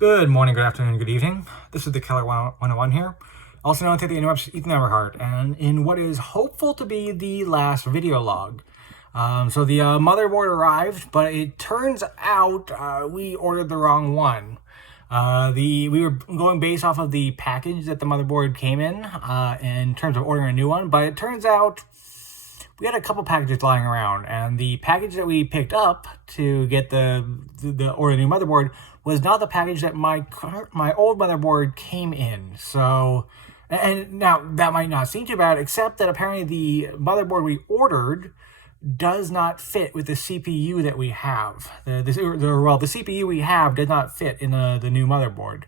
Good morning, good afternoon, good evening. This is the Keller 101 here, also known as the interrupts Ethan Everhart, and in what is hopeful to be the last video log. So the motherboard arrived, but it turns out we ordered the wrong one. We were going based off of the package that the motherboard came in terms of ordering a new one, but it turns out we had a couple packages lying around, and the package that we picked up to get the order new motherboard was not the package that my old motherboard came in. So, and now that might not seem too bad, except that apparently the motherboard we ordered does not fit with the CPU that we have. The CPU we have does not fit in the new motherboard.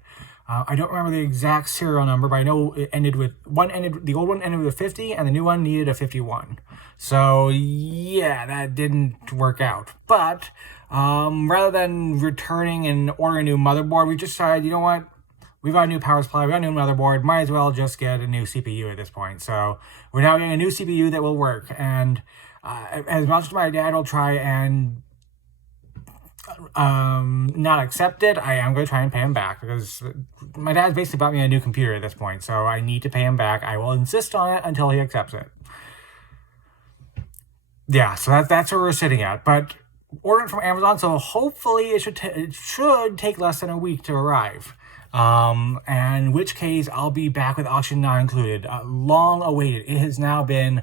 I don't remember the exact serial number, but I know it ended with the old one ended with a 50 and the new one needed a 51. So yeah, that didn't work out. But rather than returning and ordering a new motherboard, we just decided, you know what? We've got a new power supply, we've got a new motherboard, might as well just get a new CPU at this point. So we're now getting a new CPU that will work. And as much as my dad will try and not accept it, I am going to try and pay him back, because my dad's basically bought me a new computer at this point, so I need to pay him back. I will insist on it until he accepts it. Yeah, so that's where we're sitting at. But ordering from Amazon, so hopefully it should take less than a week to arrive. And in which case I'll be back with Auction Not Included. Long awaited. It has now been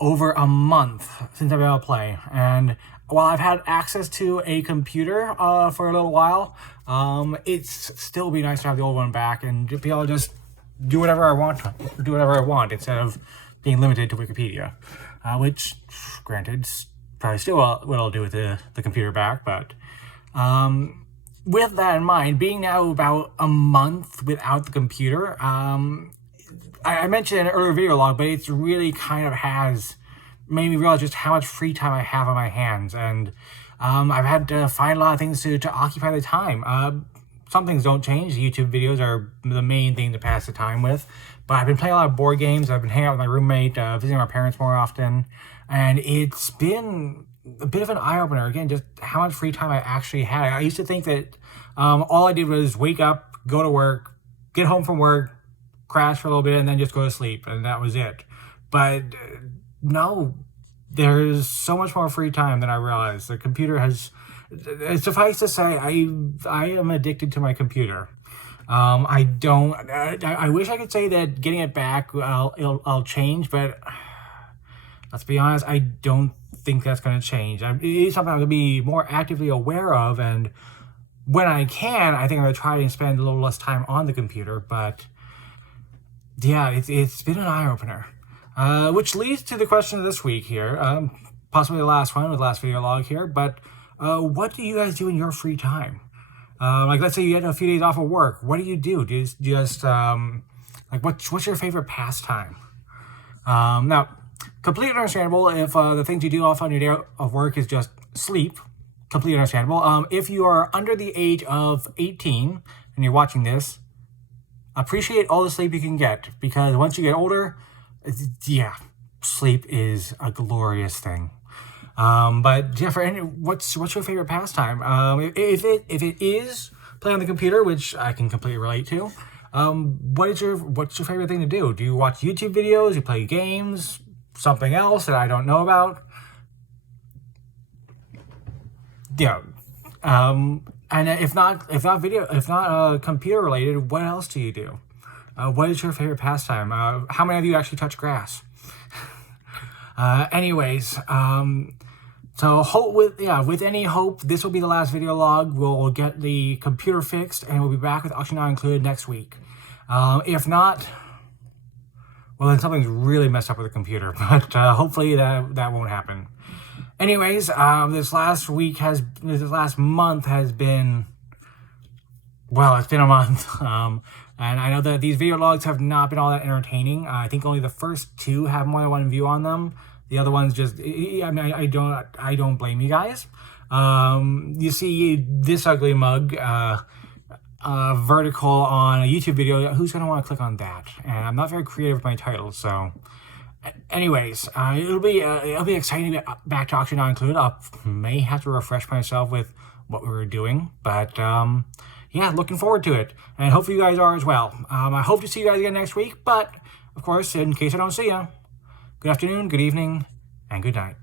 over a month since I've been able to play, and while I've had access to a computer for a little while, it's still be nice to have the old one back and be able to just do whatever I want instead of being limited to Wikipedia, which, granted, probably still what I'll do with the computer back. But with that in mind, being now about a month without the computer, I mentioned in an earlier video log, but it's really kind of has made me realize just how much free time I have on my hands, and I've had to find a lot of things to occupy the time. Some things don't change. YouTube videos are the main thing to pass the time with, but I've been playing a lot of board games. I've been hanging out with my roommate, visiting my parents more often, and it's been a bit of an eye-opener, again, just how much free time I actually had. I used to think that all I did was wake up, go to work, get home from work, crash for a little bit, and then just go to sleep, and that was it. But no, there's so much more free time than I realized. The computer has, suffice to say, I am addicted to my computer. I wish I could say that getting it back, I'll change, but let's be honest, I don't think that's going to change. It is something I'm going to be more actively aware of, and when I can, I think I'm going to try and spend a little less time on the computer. But yeah, it's been an eye-opener. Which leads to the question of this week here, possibly the last one with the last video log here, but what do you guys do in your free time? Like, let's say you had a few days off of work. What do you do? Do you just like, what's your favorite pastime? Now, completely understandable if the things you do off on your day of work is just sleep. Completely understandable. If you are under the age of 18 and you're watching this, appreciate all the sleep you can get, because once you get older, yeah, sleep is a glorious thing. But yeah, what's your favorite pastime? If it is playing on the computer, which I can completely relate to, what's your favorite thing to do? Do you watch YouTube videos? Do you play games? Something else that I don't know about? Yeah. And if not computer related, what else do you do? What is your favorite pastime? How many of you actually touch grass? Anyways, so with any hope, this will be the last video log. We'll get the computer fixed, and we'll be back with Auction Not Included next week. If not, well, then something's really messed up with the computer, but hopefully that won't happen. Anyways, this last month has been, well, it's been a month. And I know that these video logs have not been all that entertaining. I think only the first two have more than one view on them. The other ones just, I mean, I don't blame you guys. You see this ugly mug vertical on a YouTube video. Who's going to want to click on that? And I'm not very creative with my titles, so anyways, it'll be exciting to get back to Auction Not Included. I may have to refresh myself with what we were doing, but yeah, looking forward to it. And hopefully you guys are as well. I hope to see you guys again next week. But, of course, in case I don't see you, good afternoon, good evening, and good night.